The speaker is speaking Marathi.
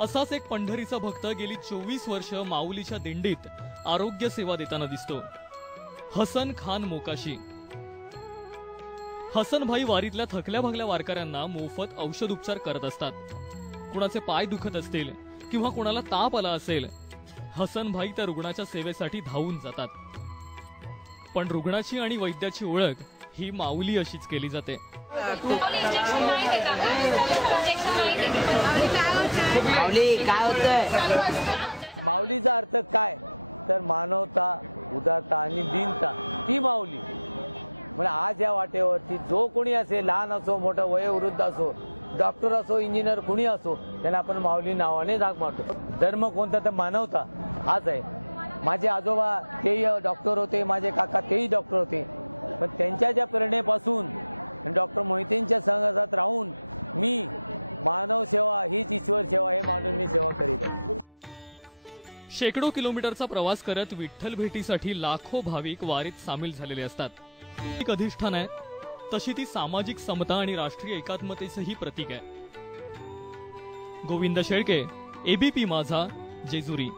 असाच एक पंढरीचा भक्त गेली 24 वर्ष माऊलीच्या दिंडीत आरोग्य सेवा देताना दिसतो। हसन खान मोकाशी। हसन भाई वारीतल्या थकल्या भागल्या वारकऱ्यांना मोफत औषध उपचार करत असतात। कुणाचे पाय दुखत असतील किंवा कुणाला ताप आला असेल, हसन भाई त्या रुग्णाच्या सेवेसाठी धावून जातात। पण रुग्णाची आणि वैद्याची ओळख ही माऊली अशीच केली जाते। माऊली काय होतंय? माऊलीचा अर्थ काय तर मानवता, उदारता आणि दीनता, ती माऊली। म्हणजे आज या वाटेवरती जो कोणी असेल, लहान असो मोठा, वयोवृद्ध असो, डॉक्टर असो, इंजिनियर कोणी असो, त्यांना आपण माऊली नावाने हाक मारतो। धर्म कोणता तर मानवता हाच आहे। माझे आजोबा तेही डॉक्टर होते, माझे काका तेही डॉक्टर होते, पण त्यांच्या ज्या प्रेरणेपासून डॉक्टर मोहितेंच्या संघात राहून मी मानव सेवा हीच ईश्वर सेवा हे मानून मी सेवा करीत आहे। शेकडो किलोमीटरचा प्रवास करत विठ्ठल भेटीसाठी लाखो भाविक वारीत सामील झालेले असतात। एक अधिष्ठान आहे, तशी ती सामाजिक समता आणि राष्ट्रीय एकात्मतेचंही प्रतीक आहे। गोविंद शेळके, एबीपी माझा, जेजुरी।